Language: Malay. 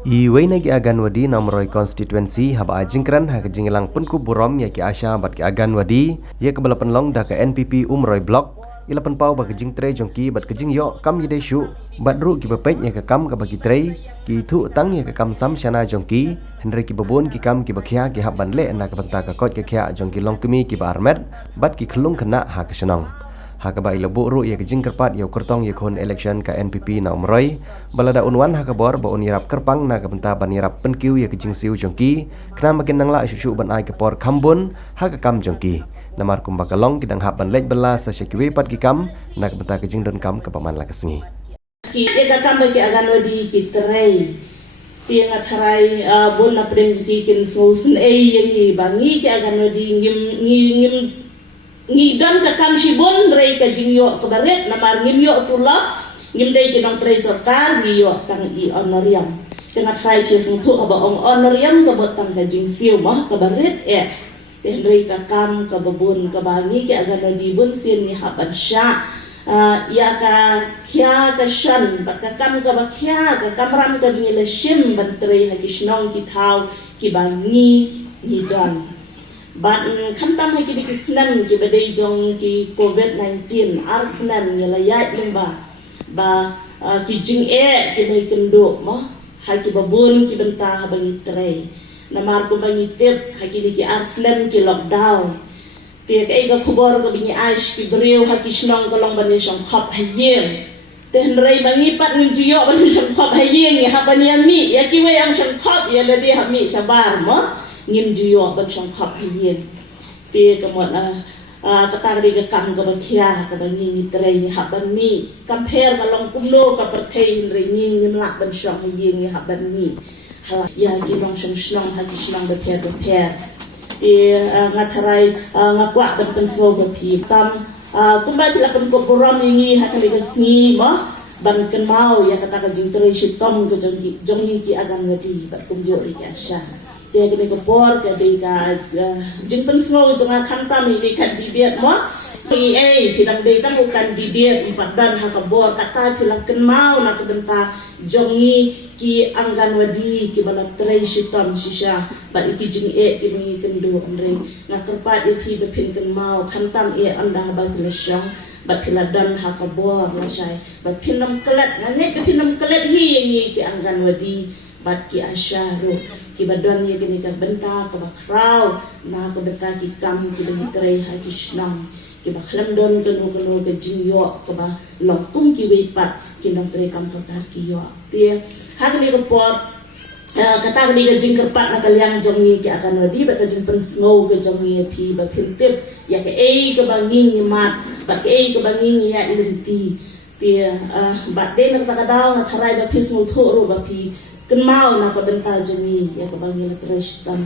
Iway nagi agan wadi namroi konstituensi haba ajingkran ha kejingilang penku burom ya ki asya bat ki agan wadi ya ke balapan long da ke NPP umroi blok ilapan pau ba kejing tre jongki bat kejing yo kam yide shu bat ru ki bapet ya ke kam ka bagi tre ki thu tang ya ke kam sam shana jongki henry ki babun ki kam ki bakhya ki haban le na ka banta ka kot ki khya jongki long kemi ki ba armet bat ki khlung khana ha ka shanong Hakabai lebu ru ya kejing kerpat ya kertong ya kon election ka NPP na umroi balada unwan hakabor ba unirap kerpang na kabenta banirap penkiu ya kejing siu jongki kena makin nangla isu ban ai kepor kambun hakakam jongki namar kumbakalong kidang haban lej bela sa syakiwe pat kikam na kabenta kejing don kam kapaman la kesngi ki ega kam ki agan wadi ki trei tiang atharai bon na preng ki kin sosun yang bangi ki agan wadi ngim ngidon ka kam shibon rei ka jingyo ka baret namar ngimyo tula ngimdei kinong trei sorkar giyo tang I honoriam tengah trai ki sengtu aba ong honoriam ka botang ka jingsiu mah ka baret rei ka kam ka babun ka bangi ki agan di bun sin ni haban sya ya ka kya ka shan ba ka kam ka ba kya ka kamram ka bingile shim ban trei ha kishnong ki thau ki bangi ngidon Ban kantam hai ki kisnan ki badai jong ki COVID-19 arsnan ni layat limba ba ki jing ki mai kendo mo hai ki babun ki benta bangi trei namar ko bangi tip hai ki arsnan ki lockdown ti kai ga khubor ko bingi aish ki breu ha ki snong ko long bani shong khop hayen ten rei bangi pat ni jiyo bani shong khop hayen ni ha bani mi ya ki we ang shong khop ya ladi ha mi sabar mo ngim jiyo ban shong khop hayen ti kamot kata ri ka kam ka bakhya ka bangi ni trei ni ha ban mi compare ka long kumno ka perthei ri ngim lak ban shong hayen ni ha ban mi hala ya ki long shong shnong ha ki shnong ba pher ngatarai ngakwa ban penslo ba pi tam kumba tila kan ko program ini ha ka ri sngi ma ban kan mau ya kata ka jing trei shitom ko jong ki agan wadi ba kumjo ri ka sha dia kena kepor ke dia jengpen semua jangan kantam ini kan dibiat mo pidang dia tam bukan dibiat empat dan hakabor kata pilang kenmau nak benta jongi ki anggan wadi ki bala trei shitam shisha ba iki jing ki mi kendo andre ngakerpat pi bepin kenmau kantam anda ba glesyong ba piladan hakabor lasai ba pinam kelat ngane pinam kelat hi ni ki anggan wadi bat ki asyaru ki badon ye gini ka benta ka bakrau na ka benta ki kam ki bentrei ha ki shnam ki bakhlam don kenu ke jingyo ka ba longkum ki weipat ki nong trei kam sokar ki yo tie ha ni report kata ni ke jing kerpat na kaliang jongi ki akan wadi ba ka jing pensngau ke jongi pi ba phintip ya ke ka bangi ni mat ba ke ka bangi ni ya identi tie ba de na ka daw na tharai ba phismu tho ro ba pi kenmau nak benta jemi ya kebangi terus tam